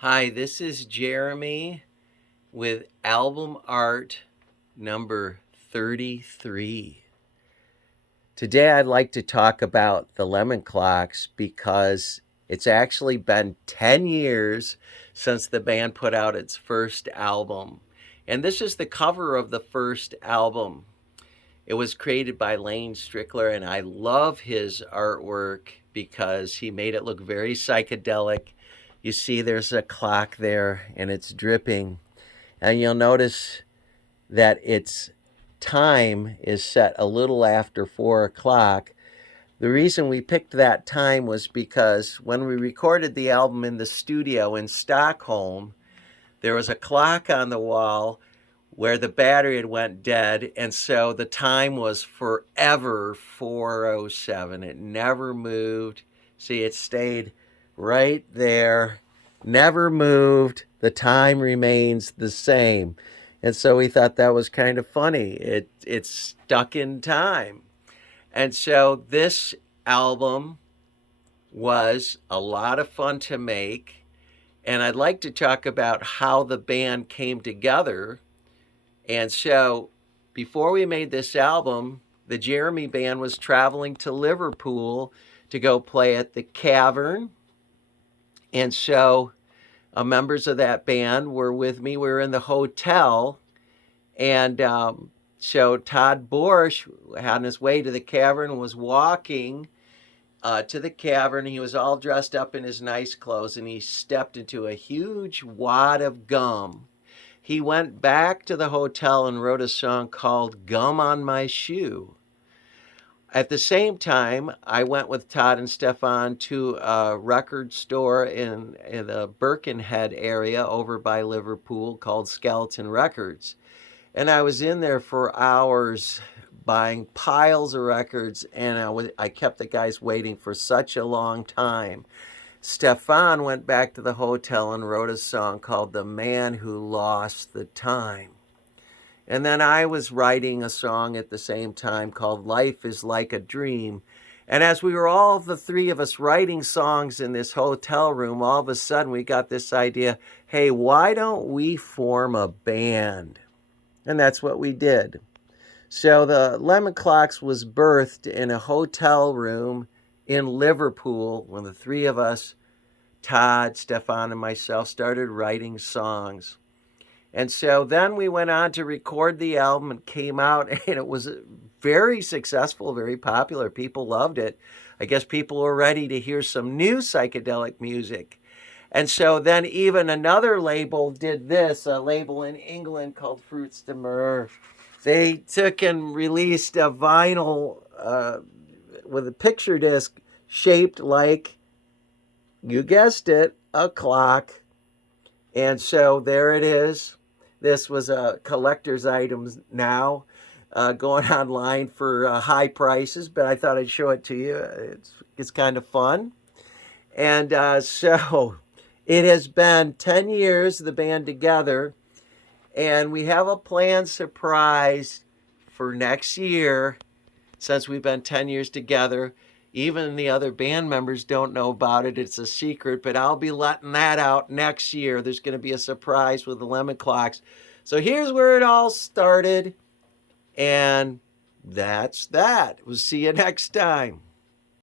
Hi, this is Jeremy with album art number 33. Today I'd like to talk about the Lemon Clocks because it's actually been 10 years since the band put out its first album. And this is the cover of the first album. It was created by Lane Strickler, and I love his artwork because he made it look very psychedelic. You see, there's a clock there, and it's dripping. And you'll notice that its time is set a little after 4 o'clock. The reason we picked that time was because when we recorded the album in the studio in Stockholm, there was a clock on the wall where the battery had went dead, and so the time was forever 4:07. It never moved. See, it stayed right there, never moved. The time remains the same. And so we thought that was kind of funny. It's stuck in time. And so this album was a lot of fun to make. And I'd like to talk about how the band came together. And so before we made this album, the Jeremy Band was traveling to Liverpool to go play at the Cavern. And so members of that band were with me. We were in the hotel. And so Todd Borsch, on his way to the Cavern, was walking to the Cavern. He was all dressed up in his nice clothes, and he stepped into a huge wad of gum. He went back to the hotel and wrote a song called Gum on My Shoe. At the same time, I went with Todd and Stefan to a record store in the Birkenhead area over by Liverpool called Skeleton Records. And I was in there for hours buying piles of records, and I kept the guys waiting for such a long time. Stefan went back to the hotel and wrote a song called The Man Who Lost the Time. And then I was writing a song at the same time called Life is Like a Dream. And as we were all the three of us writing songs in this hotel room, all of a sudden we got this idea, hey, why don't we form a band? And that's what we did. So the Lemon Clocks was birthed in a hotel room in Liverpool when the three of us, Todd, Stefan, and myself, started writing songs. And so then we went on to record the album and came out, and it was very successful, very popular. People loved it. I guess people were ready to hear some new psychedelic music. And so then even another label did this, a label in England called Fruits de Mer. They took and released a vinyl with a picture disc shaped like, you guessed it, a clock. And so there it is. This was a collector's item now, going online for high prices, but I thought I'd show it to you. It's kind of fun. And so it has been 10 years, the band together, and we have a planned surprise for next year since we've been 10 years together. Even the other band members don't know about it. It's a secret, but I'll be letting that out next year. There's going to be a surprise with the Lemon Clocks. So here's where it all started, and that's that. We'll see you next time.